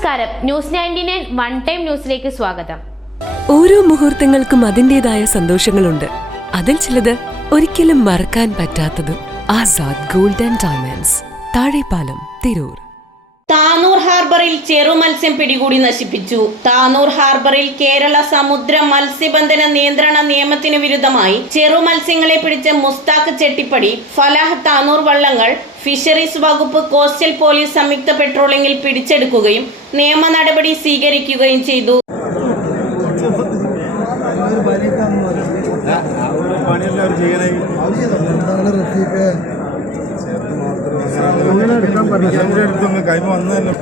നമസ്കാരം. News ninety nine one time ന്യൂസിലേക്ക് സ്വാഗതം. ഓരോ മുഹൂർത്തങ്ങൾക്കും അതിന്റെതായ സന്തോഷങ്ങളുണ്ട്. അതിൽ ചിലത് ഒരിക്കലും മറക്കാൻ പറ്റാത്തതും. Azad golden and diamonds. Thazhepalam Tirur. Tanur ഹാർബറിൽ ചെറു മത്സ്യം പിടികൂടി നശിപ്പിച്ചു. താനൂർ ഹാർബറിൽ കേരള സമുദ്ര മത്സ്യബന്ധന നിയന്ത്രണ നിയമത്തിന് വിരുദ്ധമായി ചെറു മത്സ്യങ്ങളെ പിടിച്ച മുസ്താഖ് ചെട്ടിപ്പടി ഫലാഹ് താനൂർ വള്ളങ്ങൾ ഫിഷറീസ് വകുപ്പ് കോസ്റ്റൽ പോലീസ് സംയുക്ത പെട്രോളിംഗിൽ പിടിച്ചെടുക്കുകയും നിയമ നടപടി സ്വീകരിക്കുകയും ചെയ്തു. പണിയെല്ലാം ചെയ്യണേ. റഫീഖ് അടുത്തൊന്ന് കൈമ വന്നതന്നെ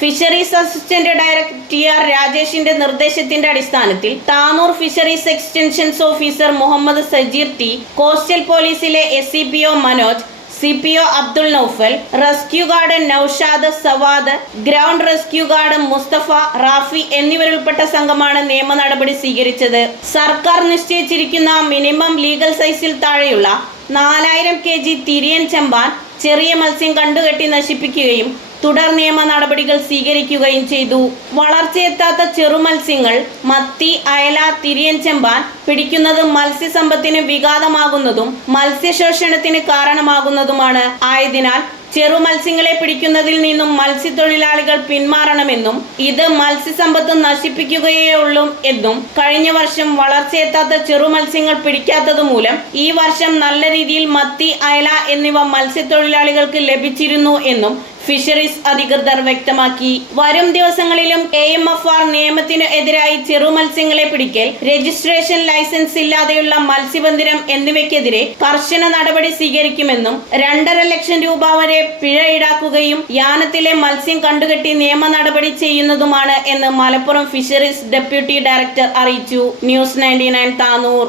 fisheries assistant director T R രാജേഷിന്റെ നിർദ്ദേശത്തിന്റെ അടിസ്ഥാനത്തിൽ Tanur fisheries extensions officer Muhammad Sajeer T coastal പോലീസിലെ S Manoj C P O Abdul Noufal rescue guard Noushad Sawad ground rescue guard Mustafa Rafi എന്നിവരുൾപ്പെട്ട സംഘമാണ് നിയമ നടപടി സ്വീകരിച്ചത്. സർക്കാർ നിശ്ചയിച്ചിരിക്കുന്ന മിനിമം ലീഗൽ സൈസിൽ താഴെയുള്ള നാലായിരം കെ ജി തിരിയൻ ചെമ്പാൻ ചെറിയ മത്സ്യം കണ്ടുകെട്ടി നശിപ്പിക്കുകയും തുടർ നിയമ നടപടികൾ സ്വീകരിക്കുകയും ചെയ്തു. വളർച്ചയെത്താത്ത ചെറുമത്സ്യങ്ങൾ മത്തി അയല തിരിയൻ ചെമ്പാൻ പിടിക്കുന്നത് മത്സ്യസമ്പത്തിന് വിഘാതമാകുന്നതും മത്സ്യശോഷണത്തിന് കാരണമാകുന്നതുമാണ്. ആയതിനാൽ ചെറുമത്സ്യങ്ങളെ പിടിക്കുന്നതിൽ നിന്നും മത്സ്യത്തൊഴിലാളികൾ പിന്മാറണമെന്നും ഇത് മത്സ്യസമ്പത്ത് നശിപ്പിക്കുകയേ ഉള്ളൂ എന്നും കഴിഞ്ഞ വർഷം വളർച്ചയെത്താത്ത ചെറുമത്സ്യങ്ങൾ പിടിക്കാത്തത് മൂലം ഈ വർഷം നല്ല രീതിയിൽ മത്തി അയല എന്നിവ മത്സ്യത്തൊഴിലാളികൾക്ക് ലഭിച്ചിരുന്നു എന്നും ഫിഷറീസ് അധികൃതർ വ്യക്തമാക്കി. വരും ദിവസങ്ങളിലും എ എം എഫ് ആർ നിയമത്തിന് എതിരായി ചെറുമത്സ്യങ്ങളെ പിടിക്കൽ രജിസ്ട്രേഷൻ ലൈസൻസ് ഇല്ലാതെയുള്ള മത്സ്യബന്ധനം എന്നിവയ്ക്കെതിരെ കർശന നടപടി സ്വീകരിക്കുമെന്നും രണ്ടര ലക്ഷം രൂപ വരെ പിഴ ഈടാക്കുകയും യാനത്തിലെ മത്സ്യം കണ്ടുകെട്ടി നിയമ നടപടി ചെയ്യുന്നതുമാണ് എന്ന് മലപ്പുറം ഫിഷറീസ് ഡെപ്യൂട്ടി ഡയറക്ടർ അറിയിച്ചു. News ninety nine Tanur.